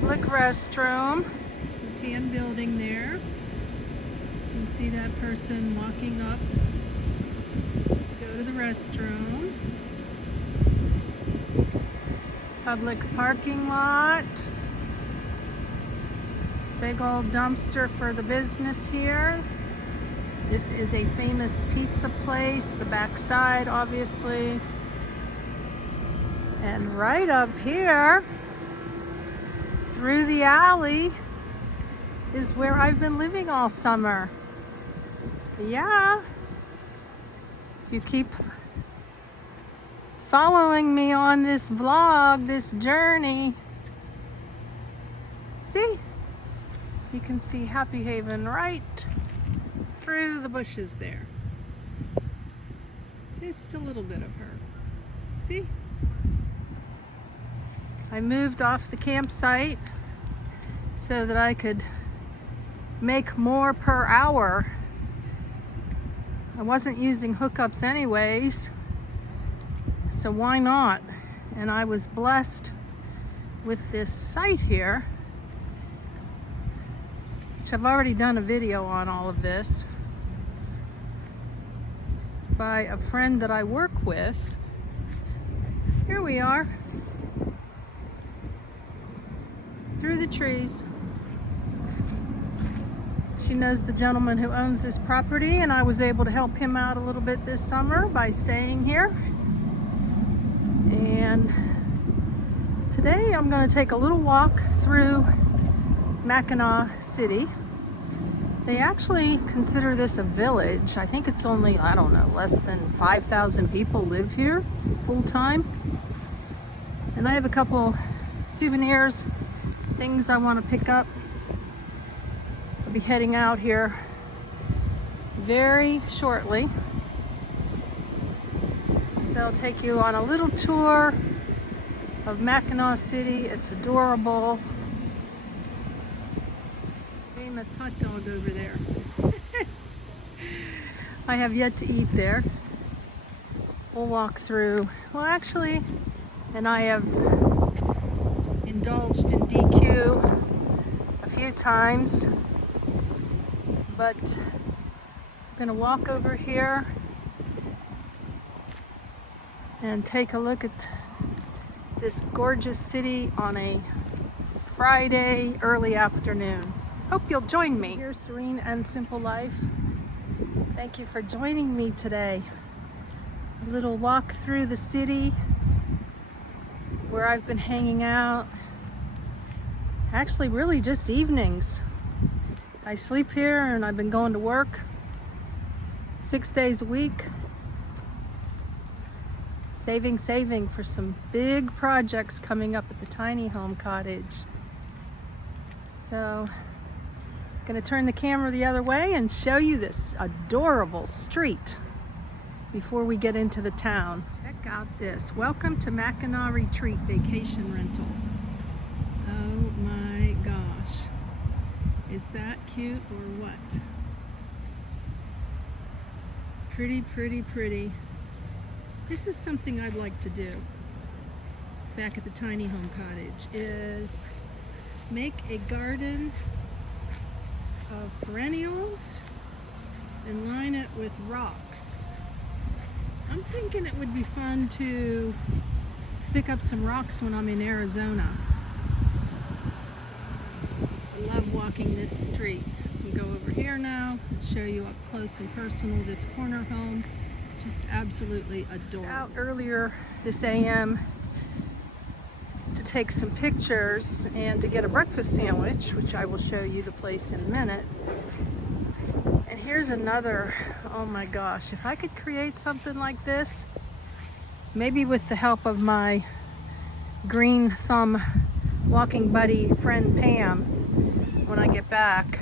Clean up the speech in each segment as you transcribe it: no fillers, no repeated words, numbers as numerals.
Public restroom. The tan building there. You see that person walking up to go to the restroom. Public parking lot. Big old dumpster for the business here. This is a famous pizza place, the backside obviously. And right up here, through the alley, is where I've been living all summer. Yeah, you keep following me on this vlog, this journey. See? You can see Happy Haven right through the bushes there. Just a little bit of her. See? I moved off the campsite so that I could make more per hour. I wasn't using hookups anyways, so why not? And I was blessed with this site here, which I've already done a video on all of this, by a friend that I work with. Here we are, through the trees. She knows the gentleman who owns this property, and I was able to help him out a little bit this summer by staying here. And today I'm going to take a little walk through Mackinac City. They actually consider this a village. I think it's only, I don't know, less than 5,000 people live here full time. And I have a couple souvenirs, things I want to pick up. I'll be heading out here very shortly. So I'll take you on a little tour of Mackinac City. It's adorable. Famous hot dog over there. I have yet to eat there. We'll walk through. Well, actually, and I have indulged in DQ a few times, but I'm gonna walk over here and take a look at this gorgeous city on a Friday early afternoon. Hope you'll join me. Here's Serene and Simple Life. Thank you for joining me today. A little walk through the city where I've been hanging out. Actually, really just evenings. I sleep here and I've been going to work 6 days a week. Saving for some big projects coming up at the tiny home cottage. So, I'm gonna turn the camera the other way and show you this adorable street before we get into the town. Check out this. Welcome to Mackinac Retreat Vacation Rental. Oh my gosh. Is that cute or what? Pretty, pretty, pretty. This is something I'd like to do back at the tiny home cottage, is make a garden of perennials and line it with rocks. I'm thinking it would be fun to pick up some rocks when I'm in Arizona. I love walking this street. We go over here now and show you up close and personal this corner home. Just absolutely adorable. Out earlier this AM to take some pictures and to get a breakfast sandwich, which I will show you the place in a minute. And here's another, oh my gosh, if I could create something like this, maybe with the help of my green thumb walking buddy friend Pam when I get back.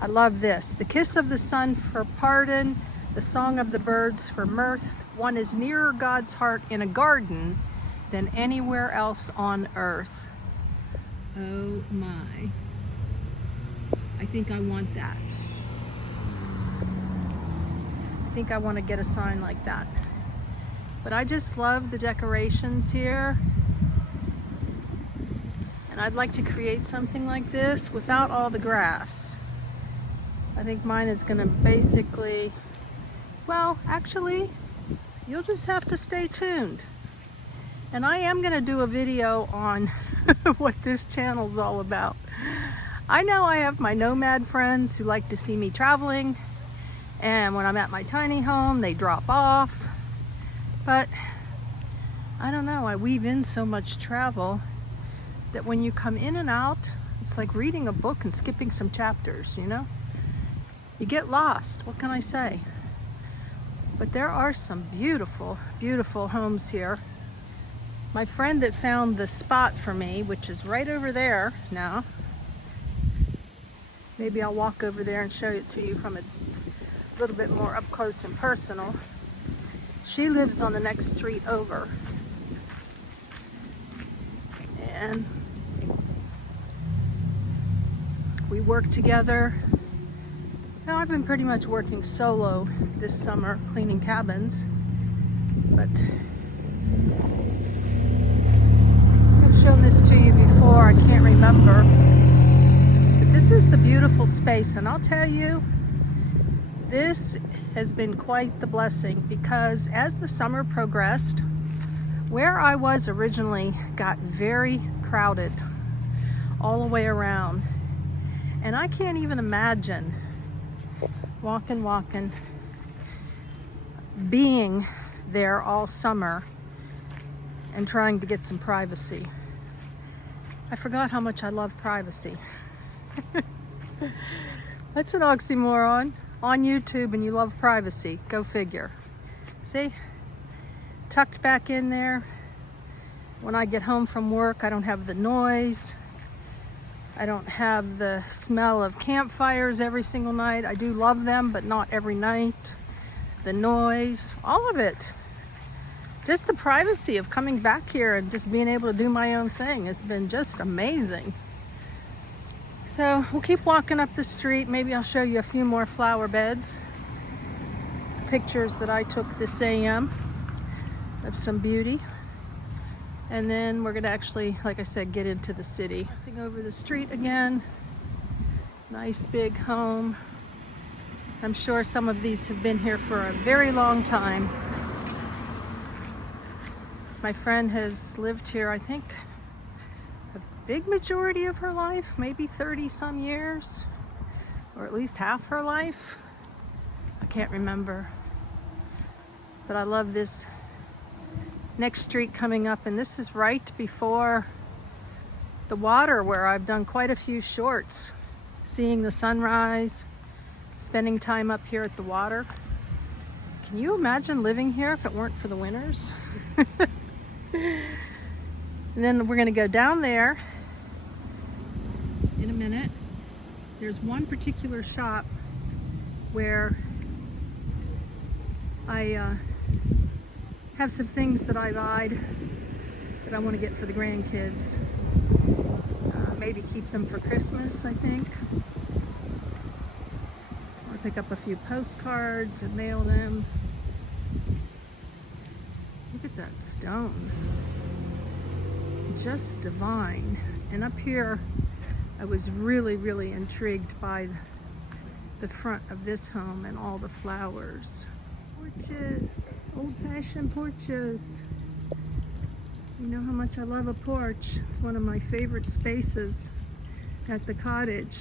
I love this. The kiss of the sun for pardon, the song of the birds for mirth. One is nearer God's heart in a garden than anywhere else on earth. Oh my. I think I want that. I think I want to get a sign like that. But I just love the decorations here. I'd like to create something like this without all the grass. I think mine is gonna basically, well, actually, you'll just have to stay tuned. And I am gonna do a video on what this channel's all about. I know I have my nomad friends who like to see me traveling, and when I'm at my tiny home, they drop off. But I don't know, I weave in so much travel that when you come in and out, it's like reading a book and skipping some chapters, you know? You get lost, what can I say? But there are some beautiful, beautiful homes here. My friend that found the spot for me, which is right over there now, maybe I'll walk over there and show it to you from a little bit more up close and personal. She lives on the next street over. And we work together. Now I've been pretty much working solo this summer, cleaning cabins, but I've shown this to you before, I can't remember. But this is the beautiful space, and I'll tell you, this has been quite the blessing, because as the summer progressed, where I was originally got very crowded all the way around. And I can't even imagine walking, being there all summer and trying to get some privacy. I forgot how much I love privacy. That's an oxymoron. On YouTube and you love privacy. Go figure. See? Tucked back in there. When I get home from work, I don't have the noise. I don't have the smell of campfires every single night. I do love them, but not every night. The noise, all of it. Just the privacy of coming back here and just being able to do my own thing has been just amazing. So we'll keep walking up the street. Maybe I'll show you a few more flower beds. Pictures that I took this AM of some beauty. And then we're gonna actually, like I said, get into the city. Crossing over the street again. Nice big home. I'm sure some of these have been here for a very long time. My friend has lived here, I think, a big majority of her life, maybe 30 some years, or at least half her life. I can't remember. But I love this next street coming up, and this is right before the water where I've done quite a few shorts, seeing the sunrise, spending time up here at the water. Can you imagine living here if it weren't for the winters? And then we're gonna go down there in a minute. There's one particular shop where I have some things that I lied that I want to get for the grandkids. Maybe keep them for Christmas, I think. I want to pick up a few postcards and mail them. Look at that stone. Just divine. And up here, I was really, really intrigued by the front of this home and all the flowers. Porches, old-fashioned porches. You know how much I love a porch. It's one of my favorite spaces at the cottage.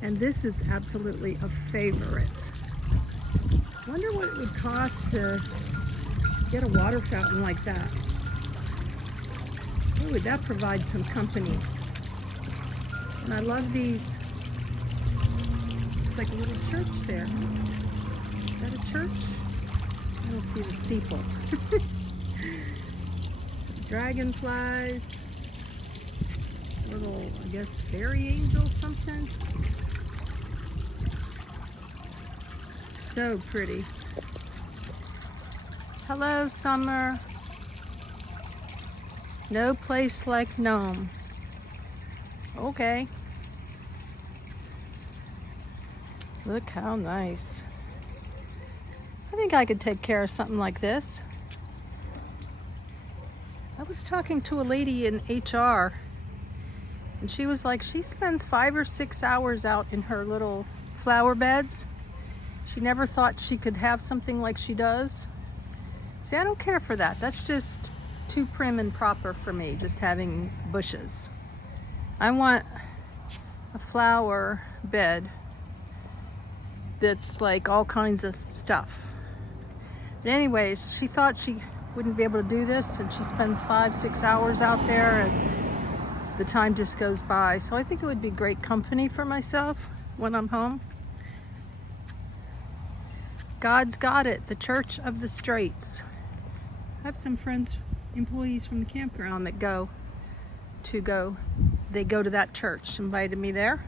And this is absolutely a favorite. I wonder what it would cost to get a water fountain like that. Oh, would that provide some company? And I love these. It's like a little church there. Is that a church? I don't see the steeple. Some dragonflies. A little, I guess, fairy angel something. So pretty. Hello, summer. No place like Nome. Okay. Look how nice. I think I could take care of something like this. Oh, was talking to a lady in HR, and she was like, she spends 5 or 6 hours out in her little flower beds. She never thought she could have something like she does. See, I don't care for that. That's just too prim and proper for me, just having bushes. I want a flower bed that's like all kinds of stuff. But anyways, she thought she wouldn't be able to do this, and she spends 5, 6 hours out there, and the time just goes by. So I think it would be great company for myself when I'm home. God's got it, the Church of the Straits. I have some friends, employees from the campground that they go to that church, invited me there.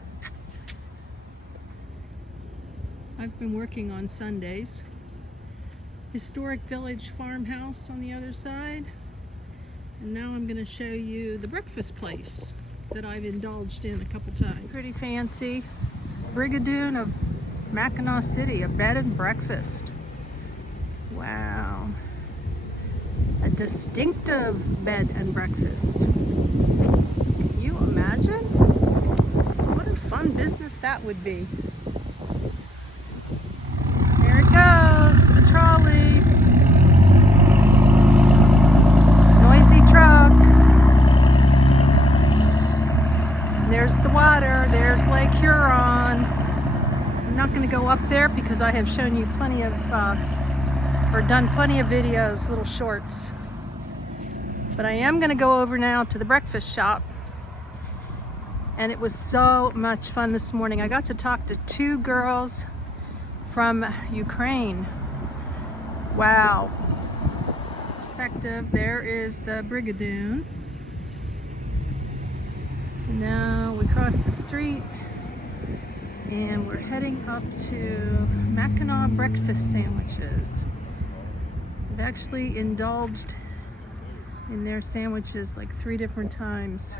I've been working on Sundays. Historic village farmhouse on the other side. And now I'm going to show you the breakfast place that I've indulged in a couple times. It's pretty fancy. Brigadoon of Mackinac City, a bed and breakfast. Wow. A distinctive bed and breakfast. Can you imagine? What a fun business that would be. There it goes, the trolley. Truck. There's the water. There's Lake Huron. I'm not going to go up there because I have shown you plenty of, or done plenty of videos, little shorts. But I am going to go over now to the breakfast shop. And it was so much fun this morning. I got to talk to 2 girls from Ukraine. Wow. There is the Brigadoon. Now we cross the street and we're heading up to Mackinac breakfast sandwiches. I've actually indulged in their sandwiches like 3 different times.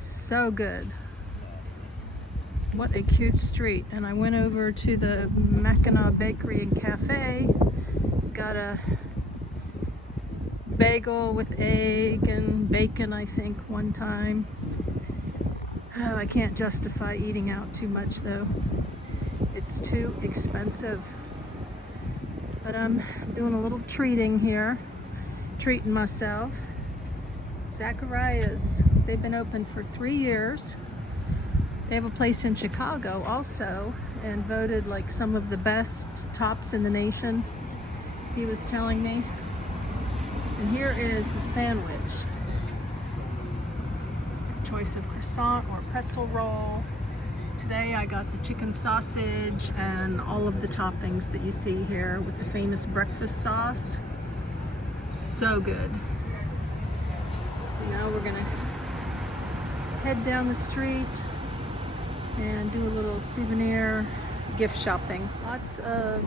So good. What a cute street. And I went over to the Mackinac Bakery and Cafe, got a bagel with egg and bacon, I think, one time. Oh, I can't justify eating out too much though. It's too expensive. But I'm doing a little treating here, treating myself. Zacharias, they've been open for 3 years. They have a place in Chicago also, and voted like some of the best tops in the nation, he was telling me. And here is the sandwich. Choice of croissant or pretzel roll. Today I got the chicken sausage and all of the toppings that you see here with the famous breakfast sauce. So good. Now we're gonna head down the street and do a little souvenir gift shopping. Lots of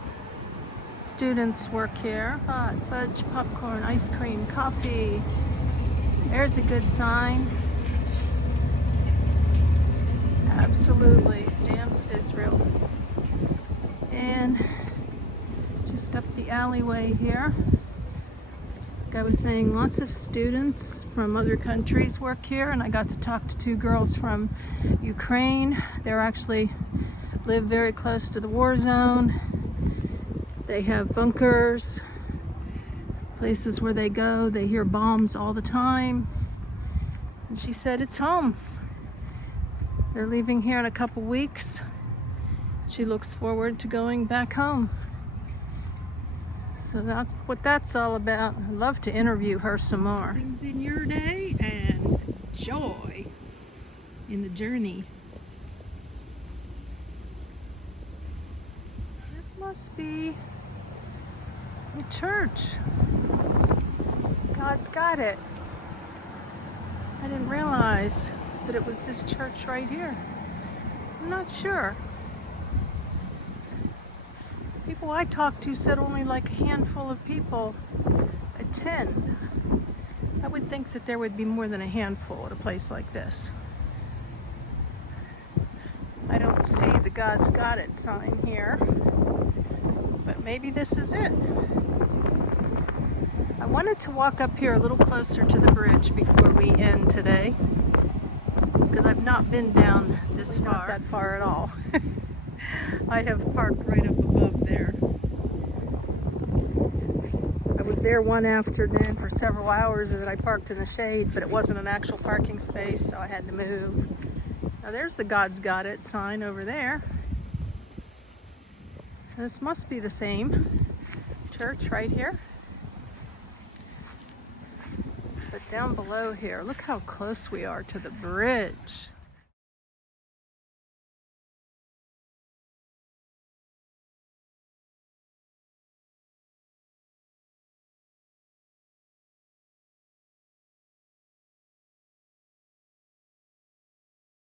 students work here. Spot, fudge, popcorn, ice cream, coffee. There's a good sign. Absolutely, stand with Israel. And just up the alleyway here, like I was saying, lots of students from other countries work here, and I got to talk to 2 girls from Ukraine. They're actually live very close to the war zone. They have bunkers, places where they go. They hear bombs all the time. And she said it's home. They're leaving here in a couple weeks. She looks forward to going back home. So that's what that's all about. I'd love to interview her some more. Things in your day and joy in the journey. This must be the church. God's got it. I didn't realize that it was this church right here. I'm not sure. People I talked to said only like a handful of people attend. I would think that there would be more than a handful at a place like this. I don't see the God's Got It sign here, but maybe this is it. I wanted to walk up here a little closer to the bridge before we end today, because I've not been down this far. Not that far at all. I have parked right up above there. I was there one afternoon for several hours and then I parked in the shade, but it wasn't an actual parking space, so I had to move. Now there's the God's Got It sign over there. So this must be the same church right here. But down below here, look how close we are to the bridge.